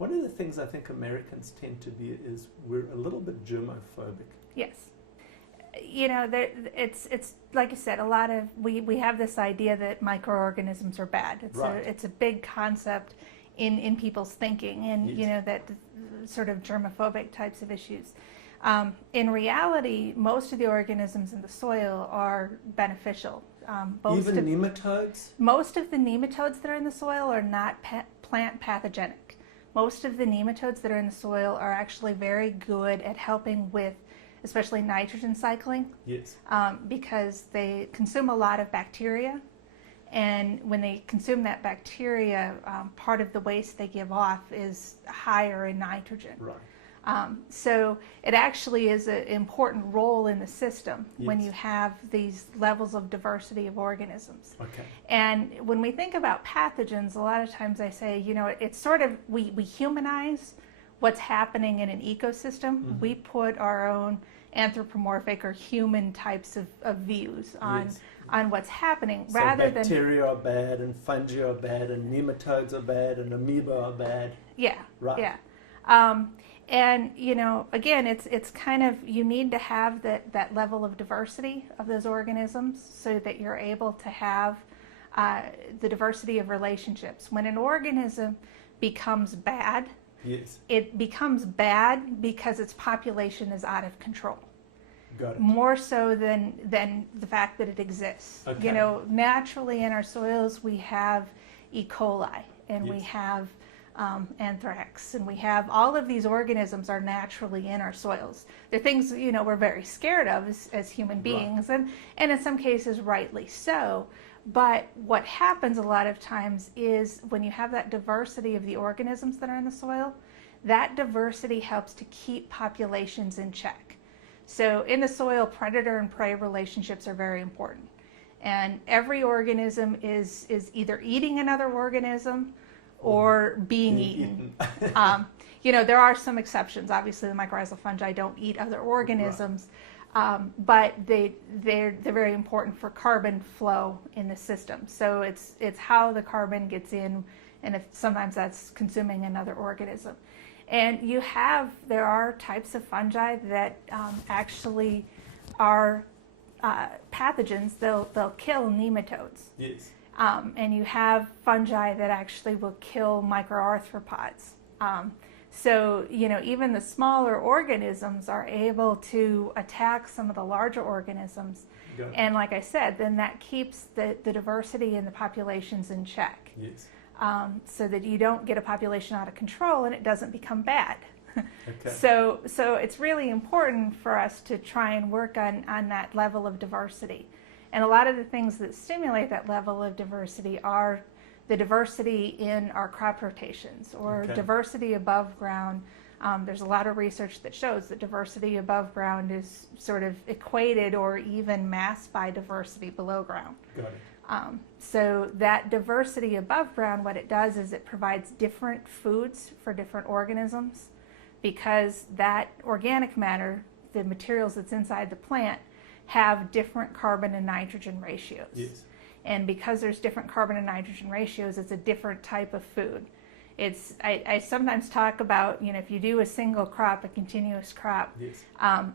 One of the things I think Americans tend to be is we're a little bit germophobic. Yes. You know, it's like you said, a lot of, we have this idea that microorganisms are bad. It's a big concept in people's thinking, and yes. you know, that sort of germophobic types of issues. In reality, most of the organisms in the soil are beneficial. Even nematodes? Most of the nematodes that are in the soil are not plant pathogenic. Most of the nematodes that are in the soil are actually very good at helping with especially nitrogen cycling. Yes. Because they consume a lot of bacteria, and when they consume that bacteria, part of the waste they give off is higher in nitrogen. Right. So it actually is an important role in the system yes. when you have these levels of diversity of organisms. Okay. And when we think about pathogens, a lot of times I say, you know, it's sort of, we humanize what's happening in an ecosystem. Mm-hmm. We put our own anthropomorphic or human types of views on yes. on what's happening, so rather bacteria are bad, and fungi are bad, and nematodes are bad, and amoeba are bad. Yeah. Right. Yeah. And you know, again, it's kind of, you need to have that level of diversity of those organisms so that you're able to have the diversity of relationships. When an organism becomes bad, yes. it becomes bad because its population is out of control. Got it. More so than the fact that it exists. Okay. You know, naturally in our soils we have E. coli, and yes. we have anthrax, and we have all of these organisms are naturally in our soils. They're things, you know, we're very scared of as human beings, right. and in some cases rightly so. But what happens a lot of times is when you have that diversity of the organisms that are in the soil, that diversity helps to keep populations in check. So in the soil, predator and prey relationships are very important. And every organism is either eating another organism or being eaten. You know, there are some exceptions. Obviously, the mycorrhizal fungi don't eat other organisms. Right. But they're very important for carbon flow in the system. So it's how the carbon gets in, and if sometimes that's consuming another organism. And there are types of fungi that actually are pathogens. They'll kill nematodes. Yes. And you have fungi that actually will kill microarthropods. So, you know, even the smaller organisms are able to attack some of the larger organisms. And like I said, then that keeps the diversity in the populations in check. Yes. So that you don't get a population out of control and it doesn't become bad. Okay. So it's really important for us to try and work on that level of diversity. And a lot of the things that stimulate that level of diversity are the diversity in our crop rotations, or okay. diversity above ground. There's a lot of research that shows that diversity above ground is sort of equated or even masked by diversity below ground. Got it. So that diversity above ground, what it does is it provides different foods for different organisms, because that organic matter, the materials that's inside the plant, have different carbon and nitrogen ratios. Yes. And because there's different carbon and nitrogen ratios, it's a different type of food. I sometimes talk about, you know, if you do a single crop, a continuous crop, yes.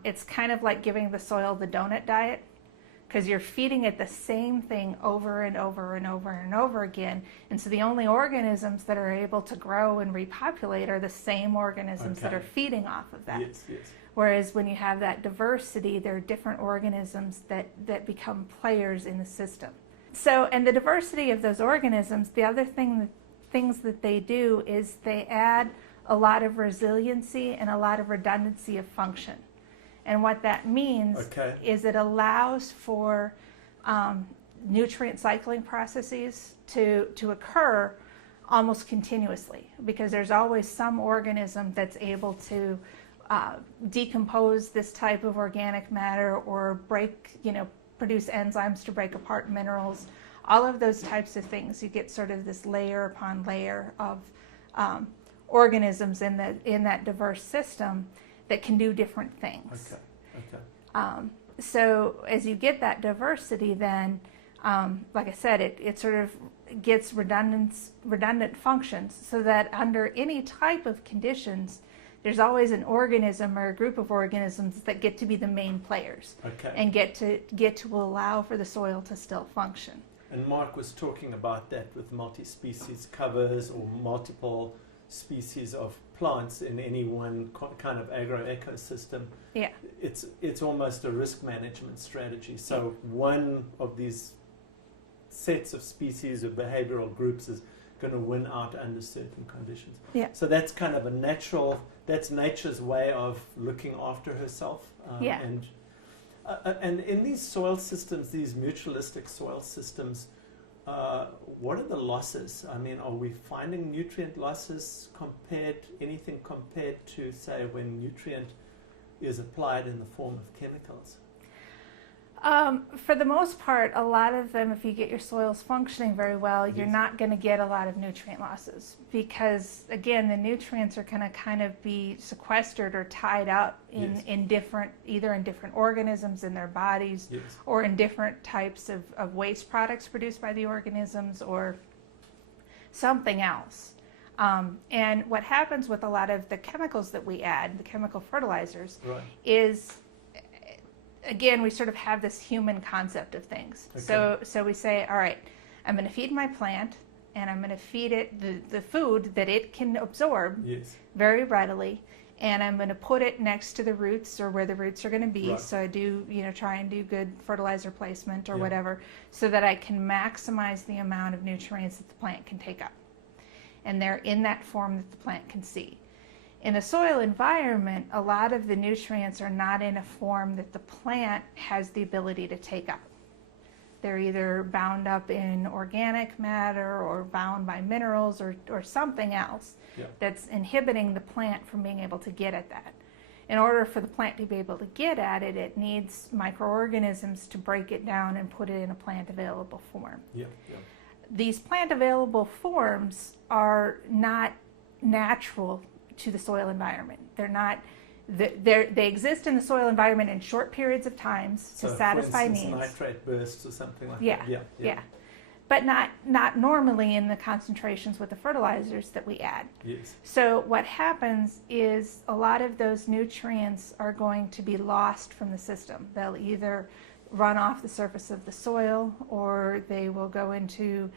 It's kind of like giving the soil the donut diet, because you're feeding it the same thing over and over and over and over again. And so the only organisms that are able to grow and repopulate are the same organisms okay. that are feeding off of that. Yes, yes. Whereas when you have that diversity, there are different organisms that become players in the system. So, and the diversity of those organisms, the other things that they do is they add a lot of resiliency and a lot of redundancy of function. And what that means okay. is it allows for nutrient cycling processes to occur almost continuously, because there's always some organism that's able to decompose this type of organic matter, or produce enzymes to break apart minerals. All of those types of things, you get sort of this layer upon layer of organisms in that diverse system that can do different things. Okay. Okay. So as you get that diversity, then like I said, it sort of gets redundant functions, so that under any type of conditions, there's always an organism or a group of organisms that get to be the main players, Okay. and get to allow for the soil to still function. And Mark was talking about that with multi-species covers or multiple species of plants in any one kind of agro-ecosystem. Yeah. It's almost a risk management strategy. So one of these sets of species or behavioral groups is going to win out under certain conditions. Yeah. So that's kind of that's nature's way of looking after herself. Yeah. And in these soil systems, these mutualistic soil systems, what are the losses? I mean, are we finding nutrient losses anything compared to, say, when nutrient is applied in the form of chemicals? For the most part, a lot of them, if you get your soils functioning very well, you're Yes. not going to get a lot of nutrient losses, because again, the nutrients are going to kind of be sequestered or tied up Yes. either in different organisms in their bodies, Yes. or in different types of waste products produced by the organisms, or something else. And what happens with a lot of the chemicals that we add, the chemical fertilizers, Right. is, again, we sort of have this human concept of things. Okay. So we say, all right, I'm going to feed my plant, and I'm going to feed it the food that it can absorb Yes. very readily, and I'm going to put it next to the roots, or where the roots are going to be. Right. So I do, try and do good fertilizer placement or Yeah. whatever, so that I can maximize the amount of nutrients that the plant can take up. And they're in that form that the plant can see. In a soil environment, a lot of the nutrients are not in a form that the plant has the ability to take up. They're either bound up in organic matter, or bound by minerals, or something else Yeah. that's inhibiting the plant from being able to get at that. In order for the plant to be able to get at it, it needs microorganisms to break it down and put it in a plant available form. Yeah. Yeah. These plant available forms are not natural to the soil environment. They're not. They exist in the soil environment in short periods of times to satisfy for instance, needs. nitrate bursts or something like Yeah, that. yeah. But not normally in the concentrations with the fertilizers that we add. Yes. So what happens is a lot of those nutrients are going to be lost from the system. They'll either run off the surface of the soil, or they will go into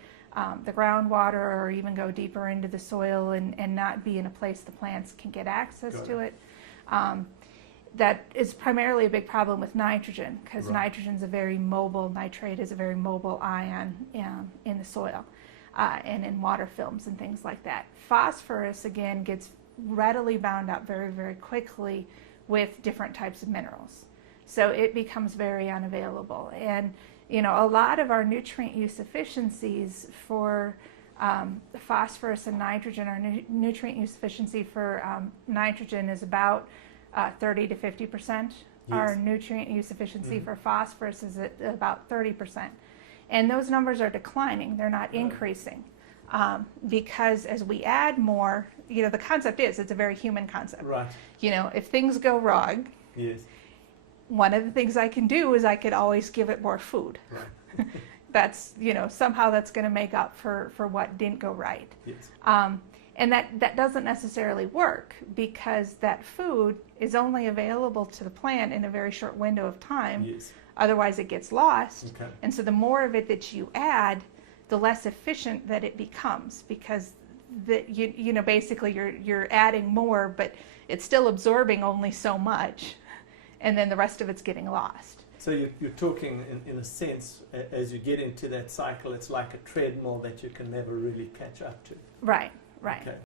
the groundwater, or even go deeper into the soil and not be in a place the plants can get access Got to it. That is primarily a big problem with nitrogen, because Right. nitrogen's a very mobile, nitrate is a very mobile ion in the soil, and in water films and things like that. Phosphorus, again, gets readily bound up very, very quickly with different types of minerals. So it becomes very unavailable. And, a lot of our nutrient use efficiencies for phosphorus and nitrogen, our nutrient use efficiency for nitrogen is about 30 to 50%. Yes. Our nutrient use efficiency Mm-hmm. for phosphorus is at about 30%. And those numbers are declining, they're not increasing. Because as we add more, the concept is, it's a very human concept. Right. If things go wrong, Yes. one of the things I can do is I could always give it more food. Right. That's, somehow that's going to make up for what didn't go right. Yes. And that doesn't necessarily work, because that food is only available to the plant in a very short window of time. Yes. Otherwise it gets lost. Okay. And so the more of it that you add, the less efficient that it becomes, because basically you're adding more, but it's still absorbing only so much, and then the rest of it's getting lost. So you're talking, in a sense, as you get into that cycle, it's like a treadmill that you can never really catch up to. Right, right. Okay.